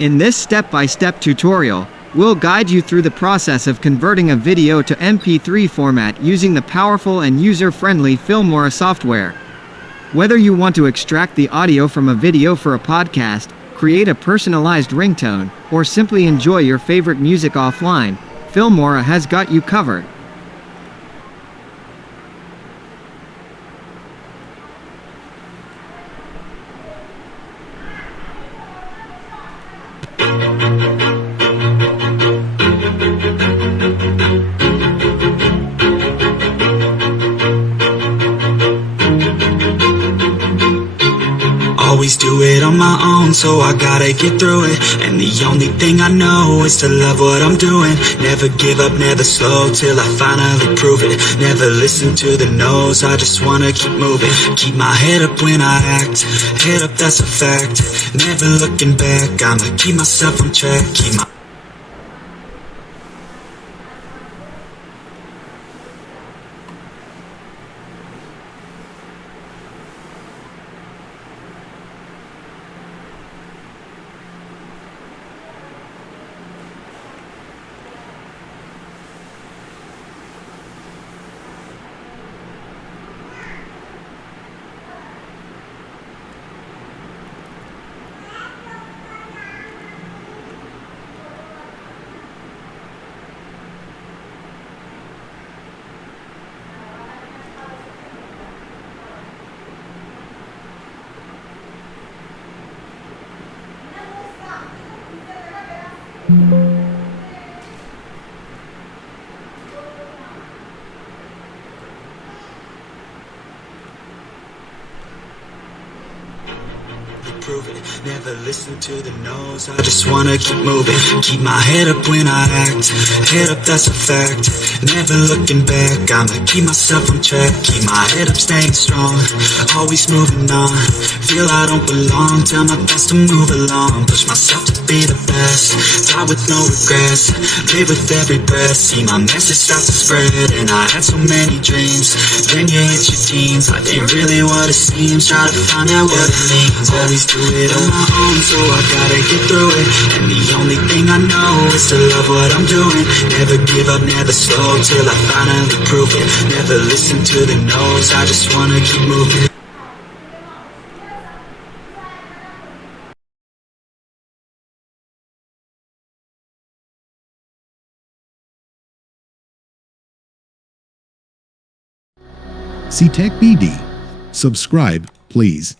In this step-by-step tutorial, we'll guide you through the process of converting a video to MP3 format using the powerful and user-friendly Filmora software. Whether you want to extract the audio from a video for a podcast, create a personalized ringtone, or simply enjoy your favorite music offline, Filmora has got you covered. Always do it on my own, so I gotta get through it. And the only thing I know is to love what I'm doing. Never give up, never slow, till I finally prove it. Never listen to the no's, I just wanna keep moving. Keep my head up when I act, head up, that's a fact. Never looking back, I'ma keep myself on track. Keep my prove it. Never listen to the no's, I just wanna keep moving. Keep my head up when I act, head up, that's a fact. Never looking back, I'ma keep myself on track. Keep my head up, staying strong, always moving on. Feel I don't belong, tell my best to move along. Push myself to be the best, die with no regrets. Live with every breath, see my message start to spread. And I had so many dreams, then you hit your teens. Life ain't really what it seems, try to find out what it means. Always do it on my own, so I gotta get through it. And the only thing I know is to love what I'm doing. Never give up, never slow, till I finally prove it. Never listen to the no's, I just wanna keep moving. CTech BD. Subscribe, please.